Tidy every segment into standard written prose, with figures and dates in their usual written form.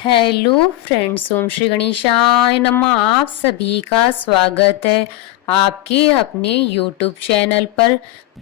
Hello friends, ओम श्री गणेशाय नमः। आप सभी का स्वागत है आपके अपने यूट्यूब चैनल पर।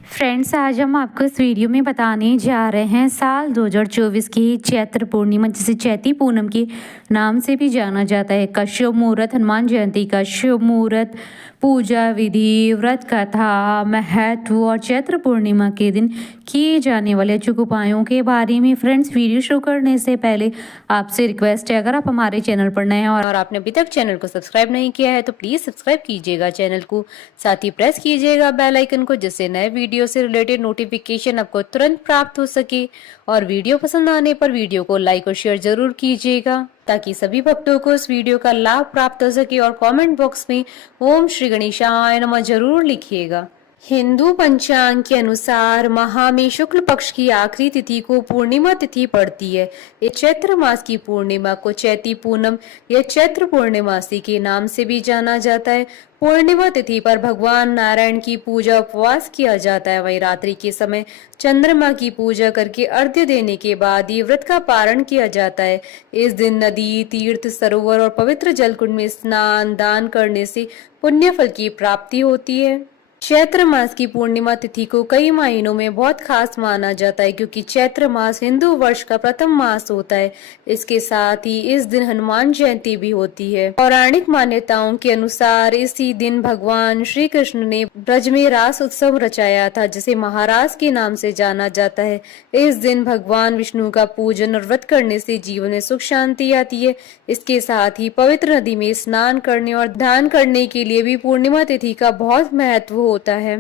फ्रेंड्स, आज हम आपको इस वीडियो में बताने जा रहे हैं साल 2024 की चैत्र पूर्णिमा, जिसे चैती पूनम के नाम से भी जाना जाता है, का शुभ मुहूर्त, हनुमान जयंती का शुभ मुहूर्त, पूजा विधि, व्रत कथा, महत्व और चैत्र पूर्णिमा के दिन किए जाने वाले अचूक उपायों के बारे में। फ्रेंड्स, वीडियो शुरू करने से पहले आपसे रिक्वेस्ट है, अगर आप हमारे चैनल पर नए हैं और आपने अभी तक चैनल को सब्सक्राइब नहीं किया है तो प्लीज सब्सक्राइब कीजिएगा चैनल को, साथ ही प्रेस कीजिएगा बेल आइकन को, जिससे नए वीडियो से रिलेटेड नोटिफिकेशन आपको तुरंत प्राप्त हो सके। और वीडियो पसंद आने पर वीडियो को लाइक और शेयर जरूर कीजिएगा, ताकि सभी भक्तों को इस वीडियो का लाभ प्राप्त हो सके। और कमेंट बॉक्स में ओम श्री गणेशाय नमः जरूर लिखिएगा। हिंदू पंचांग के अनुसार माह में शुक्ल पक्ष की आखिरी तिथि को पूर्णिमा तिथि पड़ती है। इस चैत्र मास की पूर्णिमा को चैती पूनम या चैत्र पूर्णिमासी के नाम से भी जाना जाता है। पूर्णिमा तिथि पर भगवान नारायण की पूजा उपवास किया जाता है। वहीं रात्रि के समय चंद्रमा की पूजा करके अर्घ्य देने के बाद ये व्रत का पारण किया जाता है। इस दिन नदी, तीर्थ, सरोवर और पवित्र जलकुंड में स्नान दान करने से पुण्य फल की प्राप्ति होती है। चैत्र मास की पूर्णिमा तिथि को कई महीनों में बहुत खास माना जाता है, क्योंकि चैत्र मास हिंदू वर्ष का प्रथम मास होता है। इसके साथ ही इस दिन हनुमान जयंती भी होती है। पौराणिक मान्यताओं के अनुसार इसी दिन भगवान श्री कृष्ण ने ब्रज में रास उत्सव रचाया था, जिसे महारास के नाम से जाना जाता है। इस दिन भगवान विष्णु का पूजन और व्रत करने से जीवन में सुख शांति आती है। इसके साथ ही पवित्र नदी में स्नान करने और दान करने के लिए भी पूर्णिमा तिथि का बहुत महत्व होता है।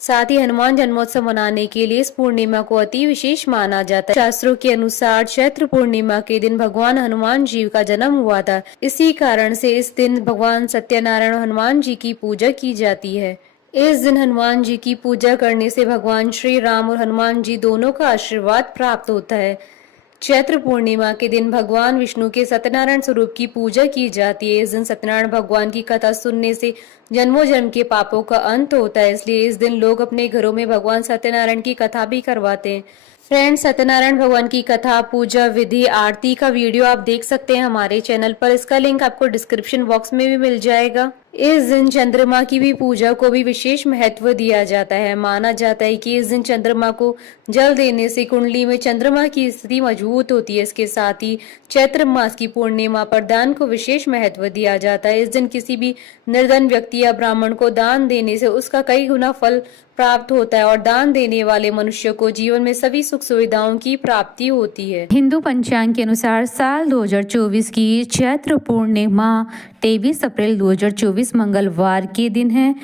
साथ ही हनुमान जन्मोत्सव मनाने के लिए इस पूर्णिमा को अति विशेष माना जाता है। शास्त्रों के अनुसार चैत्र पूर्णिमा के दिन भगवान हनुमान जी का जन्म हुआ था। इसी कारण से इस दिन भगवान सत्यनारायण और हनुमान जी की पूजा की जाती है। इस दिन हनुमान जी की पूजा करने से भगवान श्री राम और हनुमान जी दोनों का आशीर्वाद प्राप्त होता है। चैत्र पूर्णिमा के दिन भगवान विष्णु के सत्यनारायण स्वरूप की पूजा की जाती है। इस दिन सत्यनारायण भगवान की कथा सुनने से जन्मों जन्म के पापों का अंत होता है, इसलिए इस दिन लोग अपने घरों में भगवान सत्यनारायण की कथा भी करवाते हैं। फ्रेंड्स, सत्यनारायण भगवान की कथा, पूजा विधि, आरती का वीडियो आप देख सकते हैं हमारे चैनल पर। इसका लिंक आपको डिस्क्रिप्शन बॉक्स में भी मिल जाएगा। इस दिन चंद्रमा की भी पूजा को भी विशेष महत्व दिया जाता है। माना जाता है कि इस दिन चंद्रमा को जल देने से कुंडली में चंद्रमा की स्थिति मजबूत होती है। इसके साथ ही चैत्र मास की पूर्णिमा पर दान को विशेष महत्व दिया जाता है। इस दिन किसी भी निर्धन व्यक्ति या ब्राह्मण को दान देने से उसका कई गुना फल प्राप्त होता है और दान देने वाले मनुष्य को जीवन में सभी सुख सुविधाओं की प्राप्ति होती है। हिंदू पंचांग के अनुसार साल 2024 की चैत्र पूर्णिमा 23 अप्रैल 2024 मंगलवार के दिन है।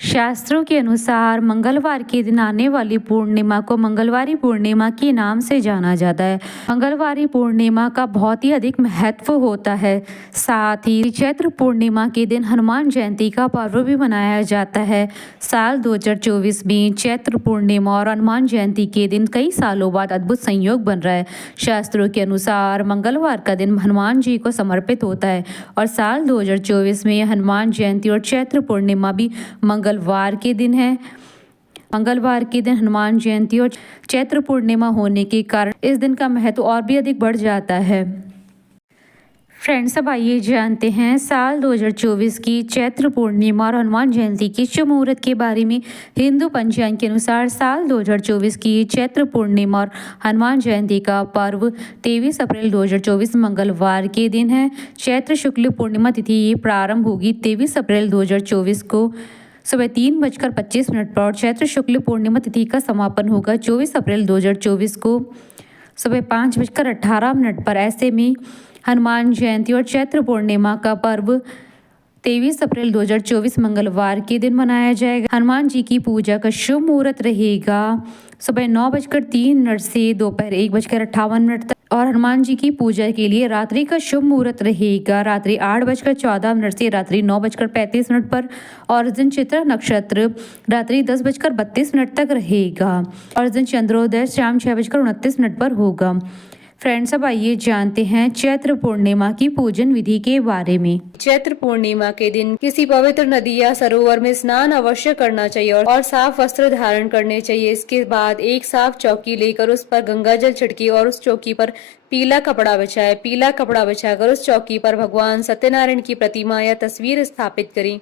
शास्त्रों के अनुसार मंगलवार के दिन आने वाली पूर्णिमा को मंगलवारी पूर्णिमा के नाम से जाना जाता है। मंगलवारी पूर्णिमा का बहुत ही अधिक महत्व होता है। साथ ही चैत्र पूर्णिमा के दिन हनुमान जयंती का पर्व भी मनाया जाता है। साल 2024 में चैत्र पूर्णिमा और हनुमान जयंती के दिन कई सालों बाद अद्भुत संयोग बन रहा है। शास्त्रों के अनुसार मंगलवार का दिन हनुमान जी को समर्पित होता है और साल 2024 में हनुमान जयंती और चैत्र पूर्णिमा भी मंगलवार के दिन है। मंगलवार के दिन हनुमान जयंती और चैत्र पूर्णिमा होने के कारण इस दिन का महत्व और भी अधिक बढ़ जाता है। फ्रेंड्स, अब आइए जानते हैं साल 2024 की चैत्र पूर्णिमा और हनुमान जयंती के शुभ मुहूर्त के बारे में। हिंदू पंचांग के अनुसार साल 2024 की चैत्र पूर्णिमा और हनुमान जयंती का पर्व 23 अप्रैल 2024 मंगलवार के दिन है। चैत्र शुक्ल पूर्णिमा तिथि प्रारंभ होगी 23 अप्रैल 2024 को सुबह 3:25 पर और चैत्र शुक्ल पूर्णिमा तिथि का समापन होगा 24 अप्रैल 2024 को सुबह 5:18 पर। ऐसे में हनुमान जयंती और चैत्र पूर्णिमा का पर्व 23 अप्रैल 2024 मंगलवार के दिन मनाया जाएगा। हनुमान जी की पूजा का शुभ मुहूर्त रहेगा सुबह 9:03 से दोपहर 1:58 तक और हनुमान जी की पूजा के लिए रात्रि का शुभ मुहूर्त रहेगा रात्रि 8:14 से रात्रि 9:35 पर और इस दिन चित्रा नक्षत्र रात्रि 10:32 तक रहेगा और इस दिन चंद्रोदय शाम 6:29 पर होगा। फ्रेंड्स, अब आइए जानते हैं चैत्र पूर्णिमा की पूजन विधि के बारे में। चैत्र पूर्णिमा के दिन किसी पवित्र नदी या सरोवर में स्नान अवश्य करना चाहिए और साफ वस्त्र धारण करने चाहिए। इसके बाद एक साफ चौकी लेकर उस पर गंगा जल छिड़की और उस चौकी पर पीला कपड़ा बिछाए। पीला कपड़ा बिछाकर उस चौकी पर भगवान सत्यनारायण की प्रतिमा या तस्वीर स्थापित करें।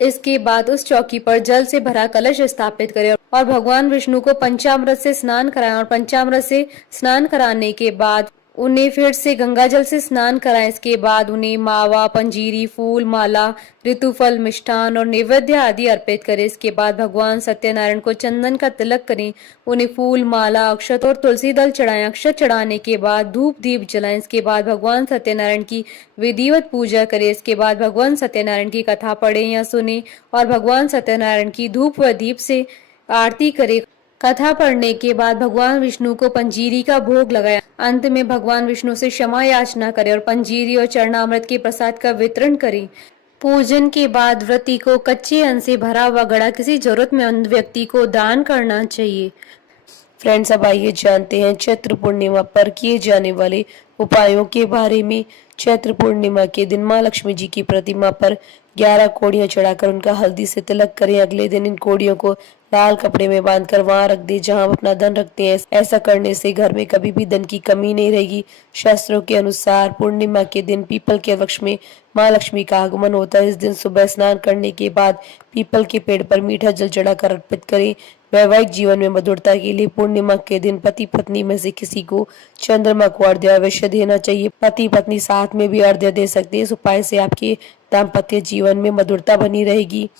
इसके बाद उस चौकी पर जल से भरा कलश स्थापित करें और भगवान विष्णु को पंचामृत से स्नान कराएं और पंचामृत से स्नान कराने के बाद उन्हें फिर से गंगा जल से स्नान कराएं। इसके बाद उन्हें मावा, पंजीरी, फूल, माला, ऋतुफल, मिष्ठान और नैवेद्य आदि अर्पित करें। इसके बाद भगवान सत्यनारायण को चंदन का तिलक करें। उन्हें फूल, माला, अक्षत और तुलसी दल चढ़ाएं। अक्षत चढ़ाने के बाद धूप दीप जलाएं। इसके बाद भगवान सत्यनारायण की विधिवत पूजा करें। इसके बाद भगवान सत्यनारायण की कथा पढ़ें या सुने और भगवान सत्यनारायण की धूप व दीप से आरती करें। कथा पढ़ने के बाद भगवान विष्णु को पंजीरी का भोग लगाएं। अंत में भगवान विष्णु से क्षमा याचना करें और पंजीरी और चरणामृत के प्रसाद का वितरण करें। पूजन के बाद व्रती को कच्चे अन्न से भरा हुआ घड़ा किसी जरूरतमंद व्यक्ति को दान करना चाहिए। फ्रेंड्स, अब आइए जानते हैं चैत्र पूर्णिमा पर किए जाने वाले उपायों के बारे में। चैत्र पूर्णिमा के दिन माँ लक्ष्मी जी की प्रतिमा पर 11 कोड़ियां चढ़ाकर उनका हल्दी से तिलक करें। अगले दिन इन कोड़ियों को लाल कपड़े में बांधकर वहां रख दे जहां आप अपना धन रखते हैं। ऐसा करने से घर में कभी भी धन की कमी नहीं रहेगी। शास्त्रों के अनुसार पूर्णिमा के दिन पीपल के वृक्ष में माँ लक्ष्मी का आगमन होता है। इस दिन सुबह स्नान करने के बाद पीपल के पेड़ पर मीठा जल चढ़ाकर अर्पित करें। वैवाहिक जीवन में मधुरता के लिए पूर्णिमा के दिन पति पत्नी में से किसी को चंद्रमा को अर्घ्य अवश्य देना चाहिए। पति पत्नी साथ में भी अर्घ्य दे सकते हैं। इस उपाय से आपके दाम्पत्य जीवन में मधुरता बनी रहेगी।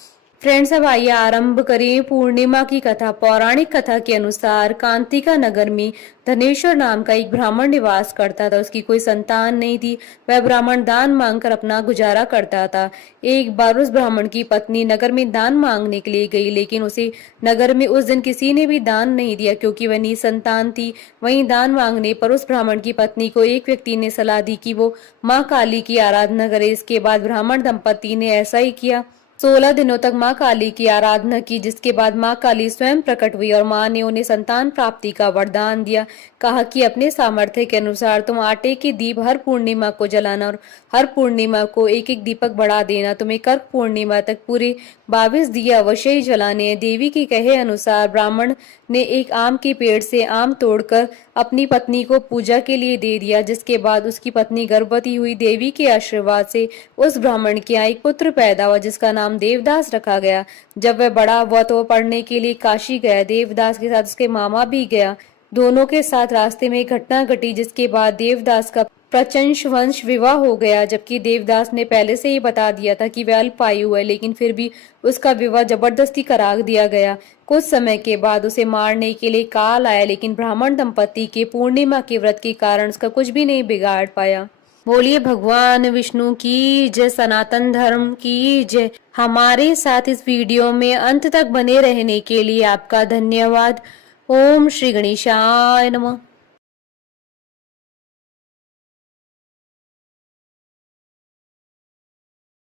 फ्रेंड्स, अब आइए आरंभ करें पूर्णिमा की कथा। पौराणिक कथा के अनुसार कांतिका नगर में धनेश्वर नाम का एक ब्राह्मण निवास करता था। उसकी कोई संतान नहीं थी। वह ब्राह्मण दान मांगकर अपना गुजारा करता था। एक बार उस ब्राह्मण की पत्नी नगर में दान मांगने के लिए गई, लेकिन उसे नगर में उस दिन किसी ने भी दान नहीं दिया क्योंकि वह निसंतान थी। वहीं दान मांगने पर उस ब्राह्मण की पत्नी को एक व्यक्ति ने सलाह दी कि वो माँ काली की आराधना करे। इसके बाद ब्राह्मण दंपति ने ऐसा ही किया। 16 दिनों तक माँ काली की आराधना की, जिसके बाद माँ काली स्वयं प्रकट हुई और माँ ने उन्हें संतान प्राप्ति का वरदान दिया। कहा कि अपने सामर्थ्य के अनुसार तुम आटे के दीप हर पूर्णिमा को जलाना और हर पूर्णिमा को एक एक दीपक बढ़ा देना। तुम्हें कर्क पूर्णिमा तक पूरे 22 दिए अवश्य ही जलाने हैं। देवी के कहे अनुसार ब्राह्मण ने एक आम के पेड़ से आम तोड़कर अपनी पत्नी को पूजा के लिए दे दिया, जिसके बाद उसकी पत्नी गर्भवती हुई। देवी के आशीर्वाद से उस ब्राह्मण के यहाँ एक पुत्र पैदा हुआ जिसका नाम देवदास रखा गया। जब वह बड़ा हुआ तो वह पढ़ने के लिए काशी गया। देवदास के साथ उसके मामा भी गया। दोनों के साथ रास्ते में एक घटना घटी जिसके बाद देवदास का प्रचंश वंश विवाह हो गया। जबकि देवदास ने पहले से ही बता दिया था कि वह अल्पायु है, लेकिन फिर भी उसका विवाह जबरदस्ती करा दिया गया। कुछ समय के बाद उसे मारने के लिए काल आया, लेकिन ब्राह्मण दंपति के पूर्णिमा के व्रत के कारण उसका कुछ भी नहीं बिगाड़ पाया। बोलिए भगवान विष्णु की जय, सनातन धर्म की जय। हमारे साथ इस वीडियो में अंत तक बने रहने के लिए आपका धन्यवाद। ओम श्री गणेशाय नमः।